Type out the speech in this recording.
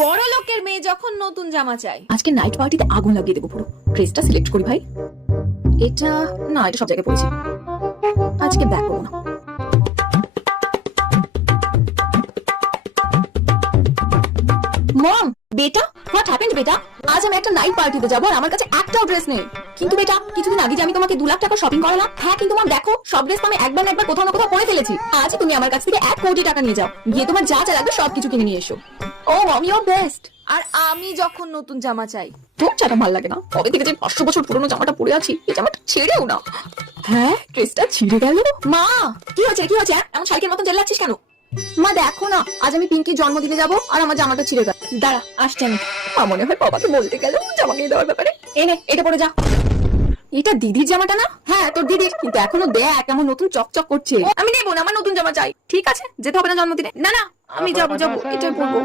বড় লোকের মেয়ে যখন নতুন জামা চাই। আজকে নাইট পার্টিতে আগুন লাগিয়ে দেবো পুরো। ড্রেসটা সিলেক্ট করি ভাই। এটা না, এটা সব জায়গায় পড়েছি। আজকে ব্যাক করবো না। মম, বেটা, হোয়াট হ্যাপেন্ড বেটা? আজ আমি একটা নাইট পার্টিতে যাবো আর আমার কাছে একটাও ড্রেস নেই। কিন্তু বেটা, কিছুদিন আগে যে আমি তোমাকে 2 লাখ টাকা শপিং করালাম, হ্যাঁ কিন্তু মম দেখো, সব ড্রেস তো আমি একবার না একবার কোথাও না কোথাও পরে ফেলেছি। আজ তুমি আমার কাছ থেকে 1 কোটি টাকা নিয়ে যাও, গিয়ে তোমার যা যা লাগবে সবকিছু কিনে নিয়ে এসো। ও মম, ইউ আর বেস্ট। আর আমি যখন নতুন জামা চাই। তোর জামা ভালো লাগে না? কবে থেকে যে 500 বছর পুরনো জামাটা পরে আছি, এই জামাটা ছেড়েও না। হ্যাঁ, ড্রেসটা ছিঁড়ে গেল। মা, কি হয়েছে কি হয়েছে? এমন শালিকের মতন জেলাচ্ছিস কেন? মা দেখো না, আজ আমি পিঙ্কির জন্মদিনে যাবো আর আমার জামাটা ছিঁড়ে গেল। দাঁড়া, আসছি আমি। মা মনে হয় বাবাকে বলতে গেল জামা কিনে দেওয়ার ব্যাপারে। এনে এটা পরে যা। এটা দিদির জামাটা না? হ্যাঁ তোর দিদির, কিন্তু এখনো দেখ কেমন নতুন চকচক করছে। আমি নেবো না, আমার নতুন জামা চাই। ঠিক আছে, যেতে হবে না জন্মদিনে। না না, আমি যাবো, এটাই পরবো।